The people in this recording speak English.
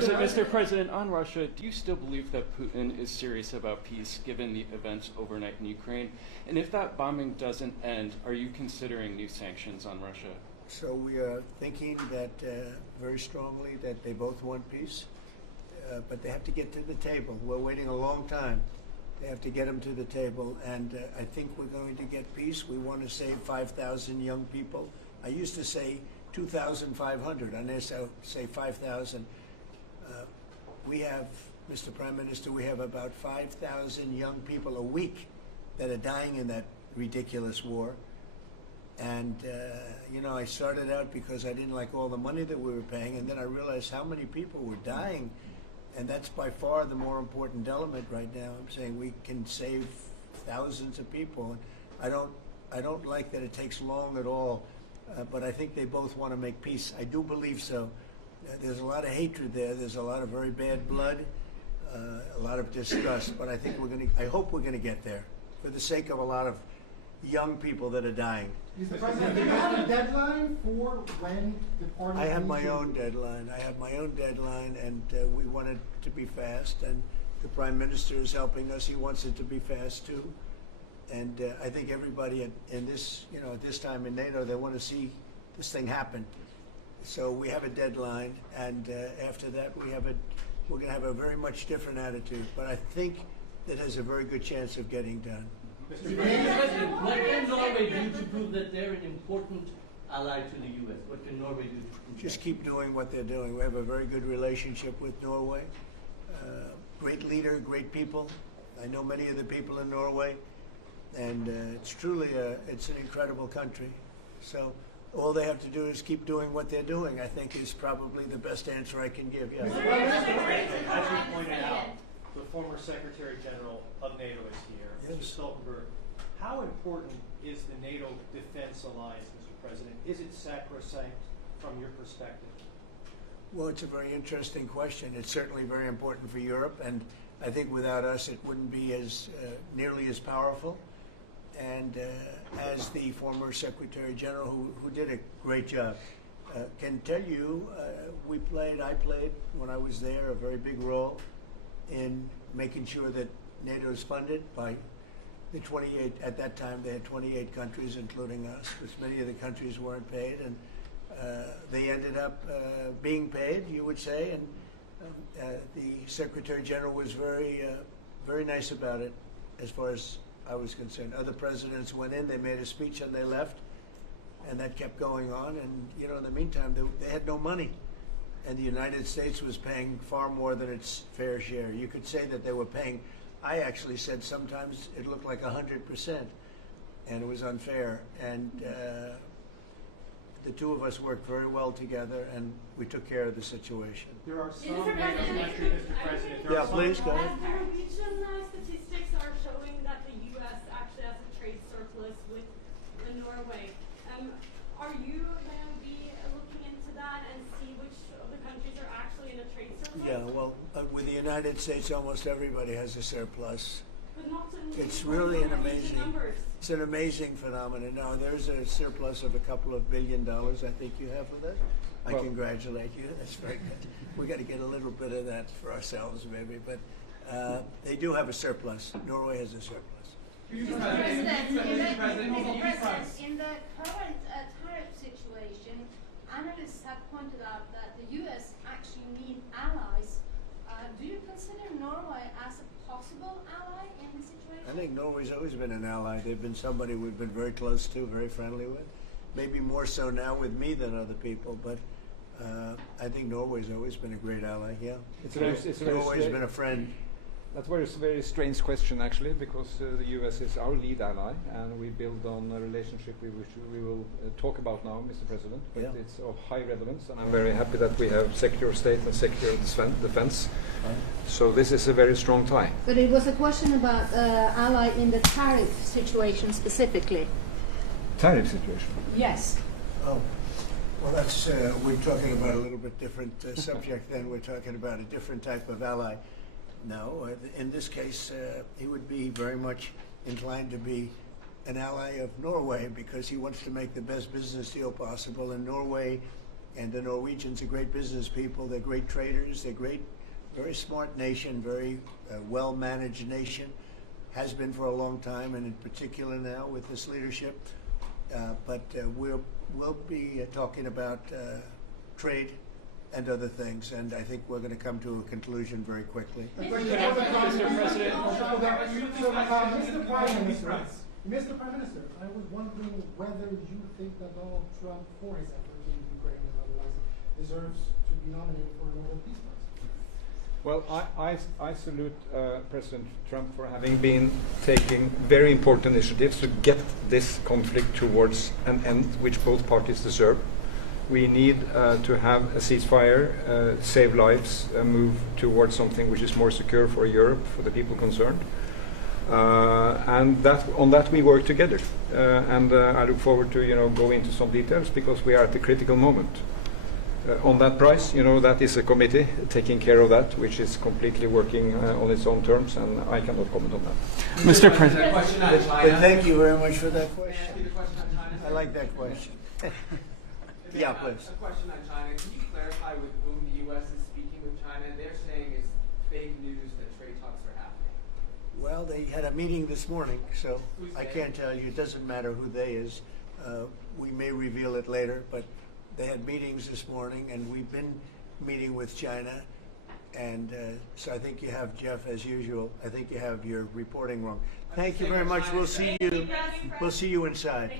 Mr. President, on Russia, do you still believe that Putin is serious about peace given the events overnight in Ukraine? And if that bombing doesn't end, are you considering new sanctions on Russia? So we are thinking that very strongly that they both want peace, but they have to get to the table. We're waiting a long time. They have to get them to the table, and I think we're going to get peace. We want to save 5,000 young people. I used to say 2,500. I now say 5,000. We have, Mr. Prime Minister, we have about 5,000 young people a week that are dying in that ridiculous war. And, you know, I started out because I didn't like all the money that we were paying, and then I realized how many people were dying. And that's by far the more important element right now. I'm saying we can save thousands of people. I don't like that it takes long at all, but I think they both want to make peace. I do believe so. There's a lot of hatred there. There's a lot of very bad blood, a lot of distrust. But I think I hope we're going to get there for the sake of a lot of young people that are dying. Mr. President, do you have a deadline for when the party? I have my own deadline. I have my own deadline, and we want it to be fast. And the Prime Minister is helping us. He wants it to be fast too. And I think everybody in this, you know, at this time in NATO, they want to see this thing happen. So we have a deadline, and after that, we're going to have a very much different attitude. But I think that has a very good chance of getting done. Mr. President, what can Norway do to prove that they're an important ally to the U.S.? What can Norway do to prove Just that? keep doing what they're doing. We have a very good relationship with Norway. Great leader, great people. I know many of the people in Norway, and it's truly it's an incredible country. So all they have to do is keep doing what they're doing, I think, is probably the best answer I can give. Yes. As you pointed out, the former Secretary General of NATO is here, Mr. Yes. Stoltenberg. How important is the NATO defense alliance, Mr. President? Is it sacrosanct from your perspective? Well, it's a very interesting question. It's certainly very important for Europe, and I think without us it wouldn't be as nearly as powerful. And as the former Secretary General, who did a great job, can tell you, I played when I was there a very big role in making sure that NATO is funded by the 28, at that time they had 28 countries, including us, because many of the countries weren't paid, and they ended up being paid, you would say, and the Secretary General was very nice about it as far as I was concerned. Other presidents went in, they made a speech and they left, and that kept going on, and you know, in the meantime, they had no money. And the United States was paying far more than its fair share. You could say that they were paying, I actually said sometimes it looked like 100%, and it was unfair. And the two of us worked very well together, and we took care of the situation. There are some Mr. NATO President, countries, Mr. President. There Yeah, are some please, go ahead. As Norwegian statistics are showing that the U.S. actually has a trade surplus with Norway. Are you going to be looking into that and see which of the countries are actually in a trade surplus? Yeah, well, with the United States, almost everybody has a surplus. But not in It's really an Norwegian amazing, numbers. it's an amazing phenomenon. Now, there's a surplus of a couple of $1 billion, I think you have with it. I congratulate you. That's very good. We got to get a little bit of that for ourselves, maybe. But they do have a surplus. Norway has a surplus. Mr. President, in the current tariff situation, analysts have pointed out that the U.S. actually need allies. Do you consider Norway as a possible ally in the situation? I think Norway's always been an ally. They've been somebody we've been very close to, very friendly with. Maybe more so now with me than other people, but I think Norway's always been a great ally, yeah. Norway's been a friend. That's a very strange question, actually, because the U.S. is our lead ally, and we build on a relationship which we will talk about now, Mr. President. But Yeah. it's of high relevance, and I'm very happy that we have Secretary of State and Secretary of Defense. So this is a very strong tie. But it was a question about ally in the tariff situation specifically. Tariff situation. Yes. Oh, well, that's we're talking about a little bit different subject. Then we're talking about a different type of ally. No, in this case, he would be very much inclined to be an ally of Norway because he wants to make the best business deal possible. And Norway And the Norwegians are great business people. They're great traders. They're great, very smart nation, very well-managed nation. Has been for a long time, and in particular now with this leadership. But we'll be talking about trade and other things, and I think we're going to come to a conclusion very quickly. Mr. President. Mr. Prime Minister, I was wondering whether you think that Donald Trump, for his efforts in Ukraine and otherwise, deserves to be nominated for a Nobel Peace Prize. Well, I salute President Trump for having been taking very important initiatives to get this conflict towards an end, which both parties deserve. We need to have a ceasefire, save lives, move towards something which is more secure for Europe, for the people concerned. And on that we work together. And I look forward to go into some details, because we are at a critical moment. On that price, that is a committee taking care of that, which is completely working on its own terms, and I cannot comment on that. Mr. President. Question on But China. thank you very much for that May I ask question. you the question on China? I like that question. Yeah, please. A question on China. Can you clarify with whom the U.S. is speaking with China? They're saying it's fake news that trade talks are happening. Well, they had a meeting this morning, so Who's I they? can't tell you. It doesn't matter who they is. We may reveal it later, but they had meetings this morning, and we've been meeting with China. And so I think you have, Jeff, as usual, I think you have your reporting wrong. Thank you very much. We'll see you. We'll see you inside.